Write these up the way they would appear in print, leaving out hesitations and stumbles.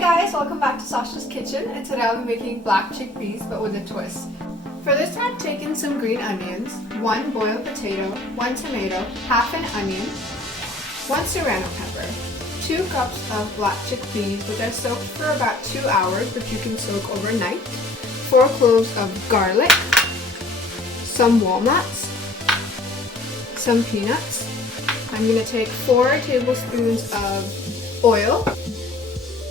guys, welcome back to Sasha's Kitchen, and today I'll be making black chickpeas but with a twist. For this I've taken some green onions, 1 boiled potato, 1 tomato, half an onion, 1 serrano pepper, 2 cups of black chickpeas which I soaked for about 2 hours but you can soak overnight, 4 cloves of garlic, some walnuts, some peanuts. I'm going to take 4 tablespoons of oil,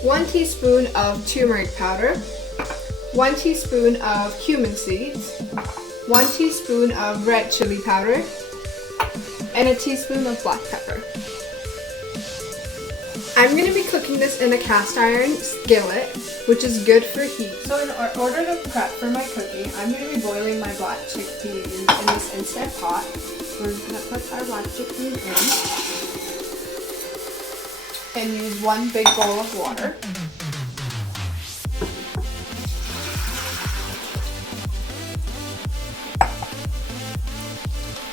1 teaspoon of turmeric powder, 1 teaspoon of cumin seeds, 1 teaspoon of red chili powder, and a teaspoon of black pepper. I'm going to be cooking this in a cast iron skillet, which is good for heat. So in order to prep for my cooking, I'm going to be boiling my black chickpeas in this instant pot. We're going to put our black chickpeas in and use 1 big bowl of water.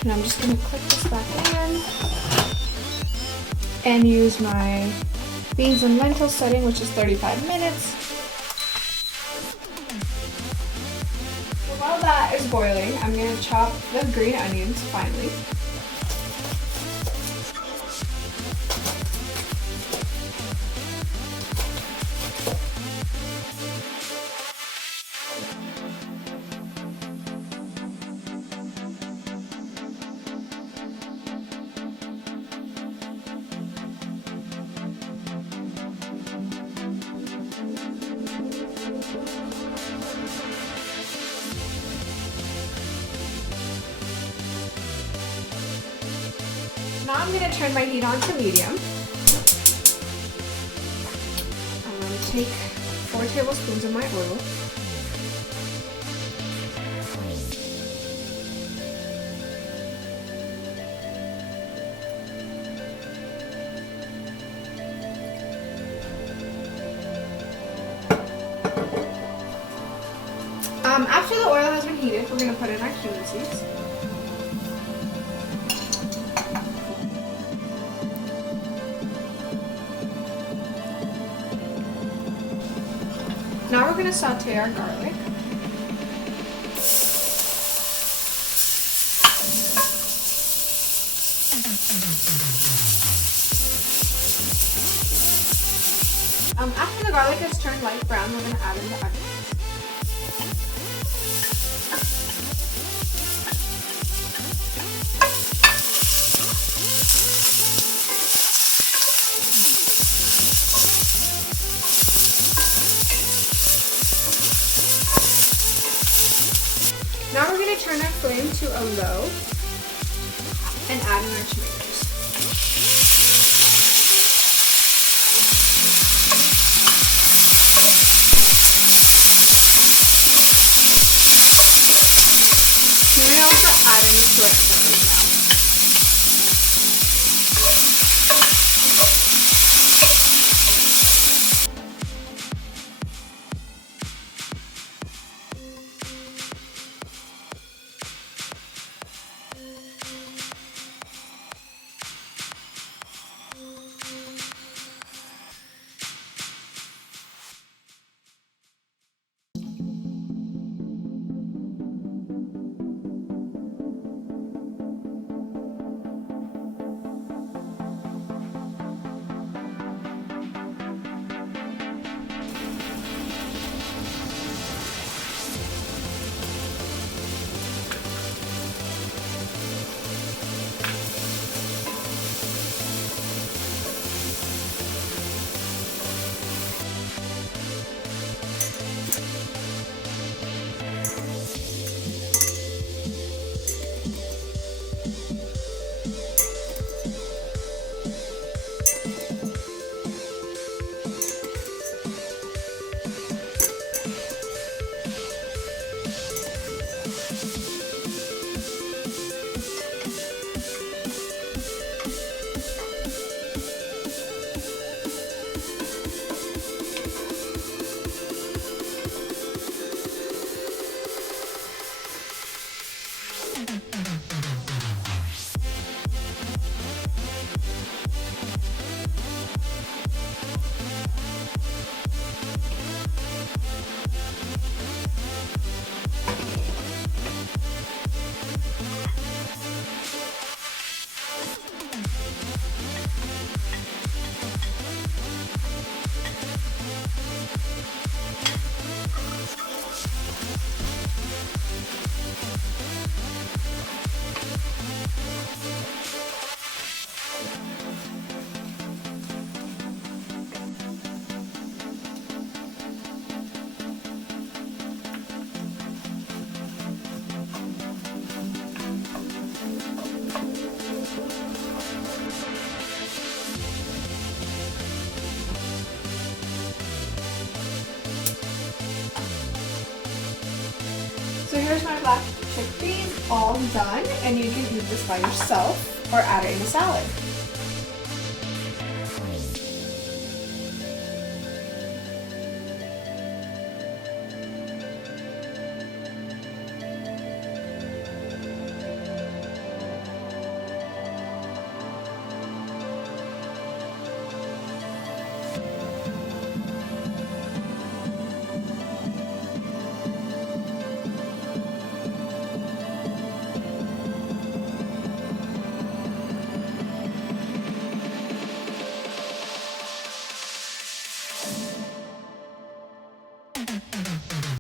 And I'm just going to click this back in and use my beans and lentils setting, which is 35 minutes. So while that is boiling, I'm going to chop the green onions finely. Now I'm going to turn my heat on to medium. I'm going to take 4 tablespoons of my oil. After the oil has been heated, we're going to put in our cumin seeds. Now we're going to saute our garlic. After the garlic has turned light brown, we're going to add in the onions. Now we're going to turn our flame to a low and add in our tomatoes. You may also add in your red peppers now. all done, and you can eat this by yourself or add it in a salad.